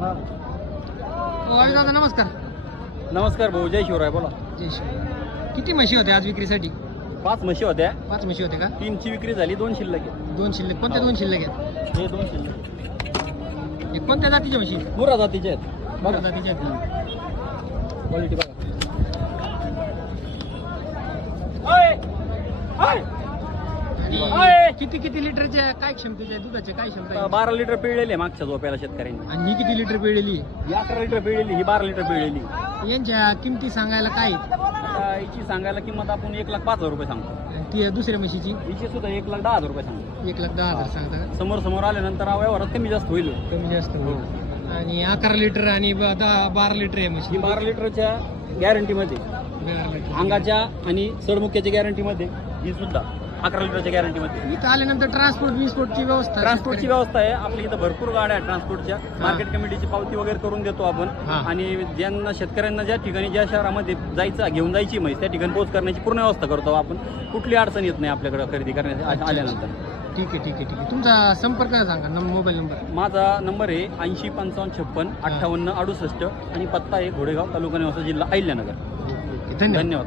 दादा नमस्कार. नमस्कार भाऊ, जय शिवराय. बोला. जय शिवराय. किती म्हशी होत्या आज विक्रीसाठी? 5 म्हशी होत्या. 5 म्हशी होत्या का? 3ची विक्री झाली, 2 शिल्लक आहे. 2 शिल्लक. कोणत्या 2 शिल्लक आहेत? हे 2 शिल्लक. हे कोणत्या जातीच्या म्हशी? मुरा जातीचे आहेत. बघा जातीच्या आहेत. क्वालिटी बघा. आणि किती किती लिटरच्या काय क्षमतेच्या दुधाच्या काय क्षमता आहे? 12 लिटर पिळलेले मागच्या झोप्याला शेतकऱ्यांनी. आणि ही किती लिटर पिळलेली? ही 11 लिटर पिळलेली, ही 12 लिटर पिळलेली. यांच्या किमती सांगायला काय आहेत? आता हिची सांगायला किंमत आपण 1,05,000 रुपये सांगतो. आणि ती दुसऱ्या म्हशीची हिची सुद्धा 1,10,000 रुपये सांगतो. 1,10,000 सांगता का? समोर आल्यानंतर व्यवहारात कमी जास्त होईल. कमी जास्त होईल. आणि 11 लिटर आणि 12 लिटर आहे म्हशी. ही 12 लिटरच्या गॅरंटीमध्ये, 12 लिटर. अंगाच्या आणि सडमुक्याच्या गॅरंटीमध्ये, ही सुद्धा 11 लिटरच्या गॅरंटीमध्ये. इथं आल्यानंतर ट्रान्सपोर्टची व्यवस्था. ट्रान्सपोर्टची व्यवस्था आहे आपल्या इथं. भरपूर गाड्या आहेत ट्रान्सपोर्टच्या. मार्केट कमिटीची पावती वगैरे करून देतो आपण. हा. आणि ज्यांना शेतकऱ्यांना ज्या ठिकाणी ज्या शहरामध्ये घेऊन जायची म्हैस त्या ठिकाणी पोहोच करण्याची पूर्ण व्यवस्था करतो आपण. कुठली अडचण येत नाही आपल्याकडे खरेदी करण्यासाठी आल्यानंतर. ठीक आहे. तुमचा संपर्क सांगा, मोबाईल नंबर. माझा नंबर आहे 80 55 56 58 68 आणि पत्ता आहे घोडेगाव, तालुका निवासा, जिल्हा अहिल्यानगर. धन्यवाद. धन्यवाद.